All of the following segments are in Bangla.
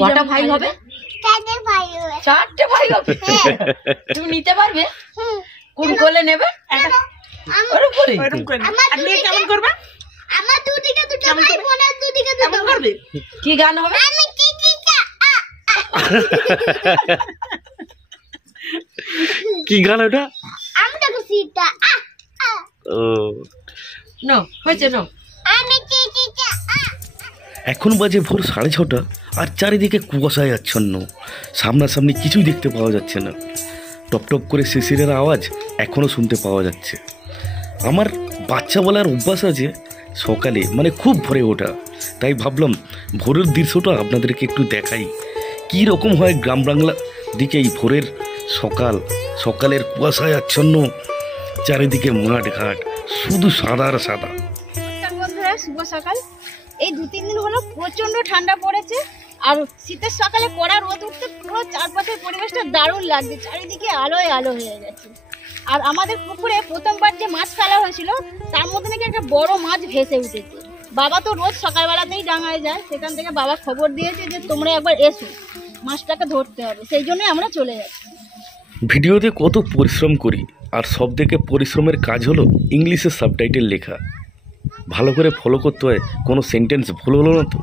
কটা ভাই হবে? চারটে ভাই হবে। তুমি নিতে পারবে? কোন কোলে নেবে? কি গান হবে? কি গান ওটা? এখন বাজে ভোর 6:30 আর চারিদিকে কুয়াশায় আচ্ছন্ন। সামনাসামনি কিছুই দেখতে পাওয়া যাচ্ছে না। টপ টপ করে শিশিরের আওয়াজ এখনো শুনতে পাওয়া যাচ্ছে। আমার বাচ্চা বলার অভ্যাস আছে সকালে, মানে খুব ভোরে ওঠা, তাই ভাবলাম ভোরের দৃশ্যটা আপনাদেরকে একটু দেখাই। কী রকম হয় গ্রাম বাংলা দিকে এই ভোরের সকালের কুয়াশায় আচ্ছন্ন, চারিদিকে মাঠ ঘাট, শুধু সাদা আর সাদা। বন্ধুরা শুভ সকাল। এই 2-3 দিন হলো প্রচন্ড ঠান্ডা পড়েছে, আর শীতের সকালে কড়া রোদ উঠতে পুরো চারপাশের পরিবেশটা দারুণ লাগছে, চারিদিকে আলোয় আলো হয়ে গেছে। আর আমাদের পুকুরে প্রথমবার যে মাছ ফেলা হয়েছিল তার মধ্যে নাকি একটা বড় মাছ ভেসে উঠেছে। বাবা তো রোজ সকালবেলাতেই ডাঙায় যায়, সেখান থেকে বাবা খবর দিয়েছে যে তোমরা একবার এসো, মাছটাকে ধরতে হবে। সেই জন্যই আমরা চলে যাচ্ছি। ভিডিওতে কত পরিশ্রম করি, আর সব থেকে পরিশ্রমের কাজ হলো ইংলিশে সাবটাইটেল লেখা। ভালো করে ফলো করতে হয়, কোনো সেন্টেন্স ভুল হলো না তো।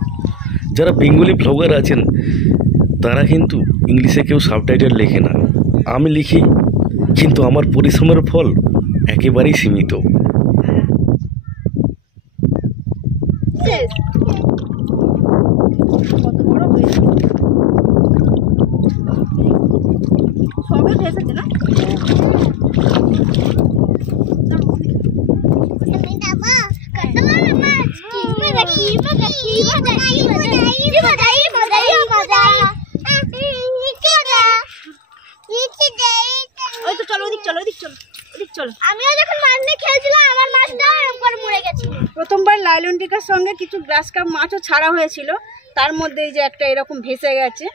যারা বেঙ্গলি ব্লগার আছেন তারা কিন্তু ইংলিশে কেউ সাবটাইটেল লেখে না, আমি লিখি, কিন্তু আমার পরিশ্রমের ফল একেবারেই সীমিত। সবে ভেসেছে না? প্রথমবার লাইলন টিকার সঙ্গে কিছু গ্রাস কাপ মাছও ছাড়া হয়েছিল, তার মধ্যে এই যে একটা এরকম ভেসে গেছে,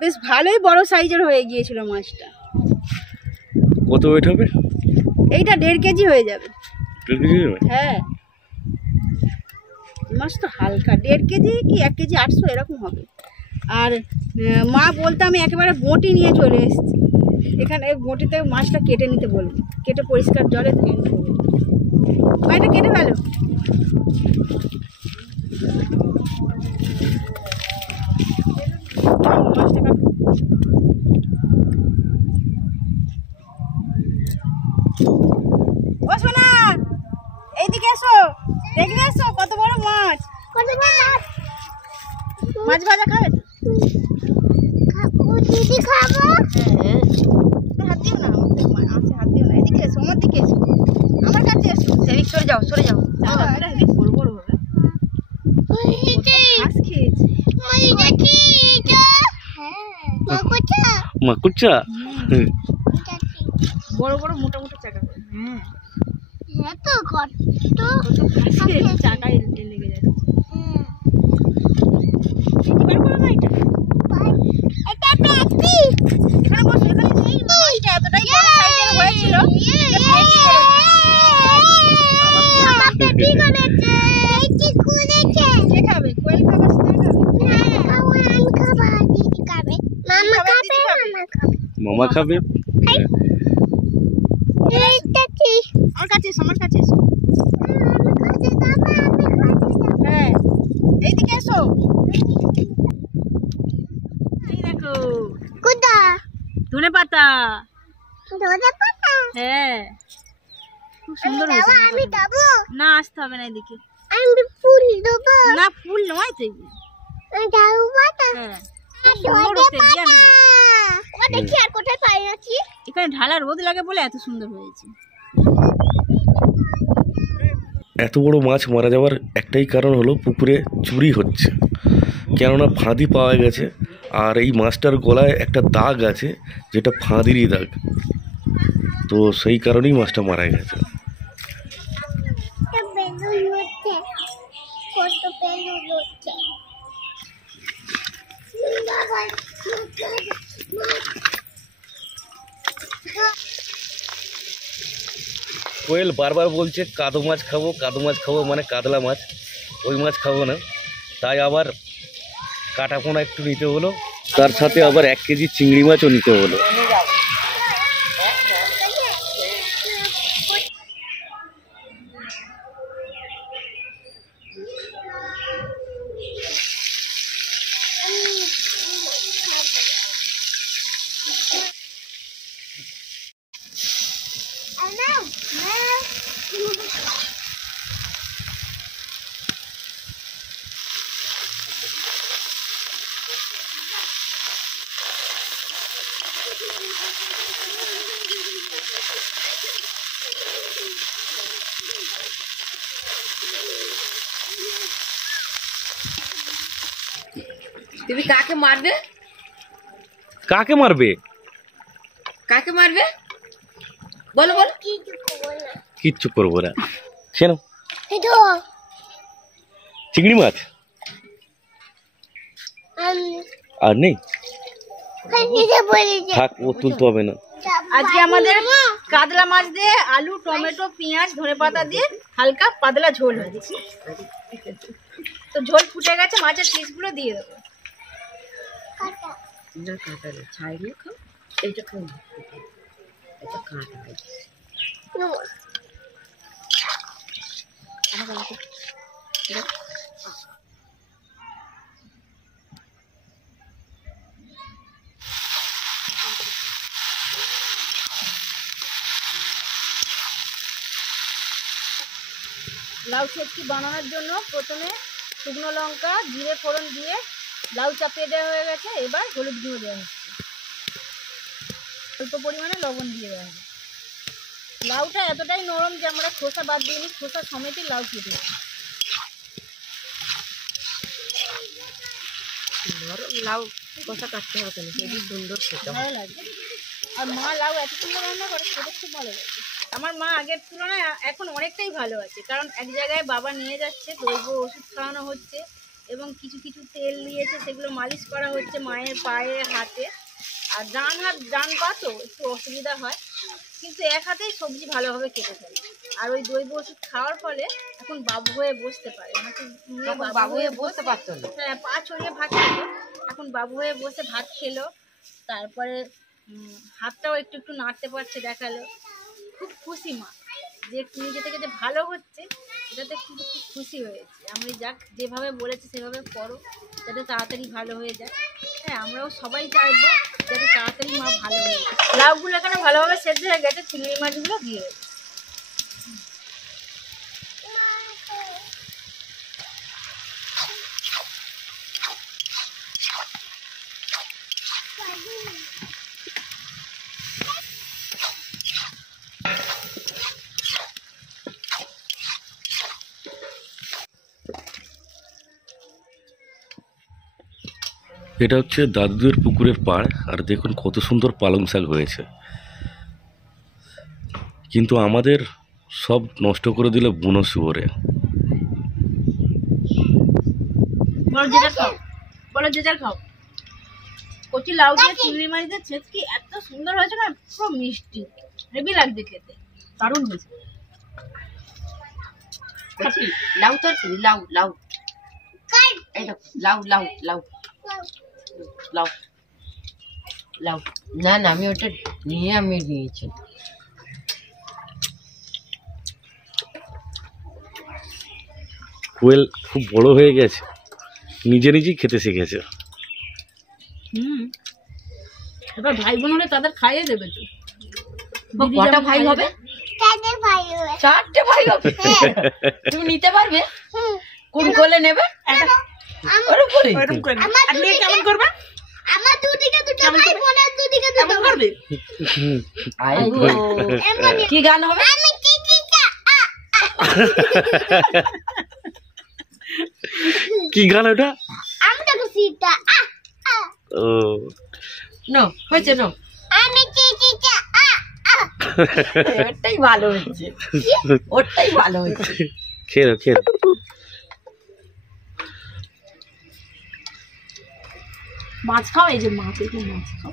বেশ ভালোই বড় সাইজের হয়ে গিয়েছিল মাছটা। কত ওয়েট হবে? এইটা 1.5 কেজি হয়ে যাবে। 1.5 কেজি হবে? হ্যাঁ, মাছ তো হালকা, 1.5 কেজি কি 1 কেজি 800 এরকম হবে। আর মা বলতে আমি একেবারে বঁটি নিয়ে চলে এসেছি এখানে। এই বঁটিতে মাছটা কেটে নিতে বলবো, কেটে পরিষ্কার জলে ধুয়ে নিতে বলবো। মা এটা কেটে ফেলো। ও সোনা, এইদিকে এসো, দেখবে এসো কত বড় মাছ। মাছ ভাজা খাবে? দিদি খাবো। হাত দিও না, আছে হাত দিও না। এদিকে এসো, আমার দিকে এসো, আমার কাছে এসো। সেদিক সরে যাও, সরে যাও। বড় বড় হবে। ঘাস খেয়েছি। মাকুচা বড় বড় মোটা মোটা চাকা। চাকায় লেগে যাচ্ছে। এখানে বসে, এতটাই বড় সাইজের হয়েছিল। মামা খাবে। আমার কাছে এসো, আমার কাছে এসো। হ্যাঁ, এইদিকে এসো। এই দেখো ধনে পাতা। হ্যাঁ, খুব সুন্দর হয়েছে। না, আসতে হবে না এদিকে। না, ফুল নয় তো এগুলো। হ্যাঁ, এখানে ঢালা রোদ লাগে বলে এত সুন্দর হয়েছে। এত বড় মাছ মারা যাওয়ার একটাই কারণ হলো পুকুরে চুরি হচ্ছে, কেননা ফাঁদি পাওয়া গেছে, আর এই মাছটার গলায় একটা দাগ আছে যেটা ফাঁদিরই দাগ, তো সেই কারণেই মাছটা মারা গেছে। কোয়েল বারবার বলছে কাদো মাছ খাবো, কাদো মাছ খাবো, মানে কাতলা মাছ, ওই মাছ খাবো না। তাই আবার কাটা পোনা একটু নিতে হলো, তার সাথে আবার 1 কেজি চিংড়ি মাছও নিতে হলো। তুমি কাকে মারবে? কাকে মারবে? কাকে মারবে বলো বলো। কিচ্ছু করবো না। কেন? চিংড়ি মাছ আর নেই, থাক, ও তুলতে হবে না। আজকে আমাদের কাতলা মাছ দিয়ে আলু, টমেটো, পেঁয়াজ, ধনেপাতা দিয়ে হালকা পাতলা ঝোল হয়েছে। তো ঝোল ফুটে গেছে, মাছের পিসগুলো দিয়ে দেবো। লাউ ছেচকি বানানোর জন্য প্রথমে শুকনো লঙ্কা, জিরে ফোড়ন দিয়ে লাউ চাপিয়ে দেওয়া হয়ে গেছে। এবার হলুদ গুঁড়ো দেওয়া হচ্ছে, অল্প পরিমাণে লবণ দিয়ে দেওয়া হবে। লাউটা এতটাই নরম যে আমরা খোসা বাদ দিইনি, খোসা সমেতই লাউ কেটেছি। লাউ কষা কাটতে হবে কেন? খুবই সুন্দর খেতে ভালো লাগে। আর মা লাউ এত সুন্দর রান্না করে, সেটা খুব ভালো লাগে। আমার মা আগের তুলনায় এখন অনেকটাই ভালো আছে, কারণ এক জায়গায় বাবা নিয়ে যাচ্ছে, দৈব ওষুধ খাওয়ানো হচ্ছে এবং কিছু কিছু তেল নিয়েছে, সেগুলো মালিশ করা হচ্ছে মায়ের পায়ে, হাতে। আর ডান পা তো একটু অসুবিধা হয়, কিন্তু এক হাতেই সবজি ভালোভাবে কেটে ফেলে। আর ওই দৈব ওষুধ খাওয়ার ফলে এখন বাবু হয়ে বসতে পারে। বাবু হয়ে বসতে পারতো না। হ্যাঁ, পা ছড়িয়ে ভাত খেলো, এখন বাবু হয়ে বসে ভাত খেলো। তারপরে হাতটাও একটু একটু নাড়তে পারছে, দেখালো। খুব খুশি মা যে নিজে থেকে যে ভালো হচ্ছে, এটাতে কিন্তু খুব খুশি হয়েছে। আমি যাক যেভাবে বলেছি সেভাবে করো, যাতে তাড়াতাড়ি ভালো হয়ে যায়। হ্যাঁ, আমরাও সবাই চাইবো যাতে তাড়াতাড়ি মা ভালো হয়ে যায়। লাউগুলো এখানে ভালোভাবে সেদ্ধ হয়ে গেছে, চিংড়ি মাছগুলো দিয়ে দেবে। এটা হচ্ছে দাদুদের পুকুরের পাড়, আর দেখুন কত সুন্দর পালং শাক হয়েছে। কিন্তু আমাদের সব নষ্ট করে দিল বুনো শুয়োরে। বলো যে যার খাও। কচি লাউ দিয়ে চিংড়ি মাছ দিয়ে ছেচকি এত সুন্দর হয়েছে না, পুরো মিষ্টি, হেভি লাগছে খেতে, দারুণ হয়েছে। লাউ তরকারি, লাউ লাউ, এই দেখো লাউ লাউ লাউ লাউ লাউ। না না, আমি ওটা নিয়ে আমি দিয়েছি। কোয়েল খুব বড় হয়ে গেছে, নিজে নিজেই খেতে শিখেছে। এবার ভাই বোন হলে তাদের খাইয়ে দেবে তো। কটা ভাই হবে? 4টে ভাই হবে। তুমি নিতে পারবে? কোন কোলে নেবে? কেমন করবে? আমার দুদিকে দুটো ভাই, বোনের দুদিকে দুটো করবে। কি গান হবে? কি গান ওটা? আমি দেখো সিটা। ও নো হয়েছে, নো আমি চিচিটা। ওটাই ভালো হয়েছে, ওটাই ভালো হয়েছে। খেলো খেলো। মাছ খাও, এই যে মাছ, এই মাছ খাও।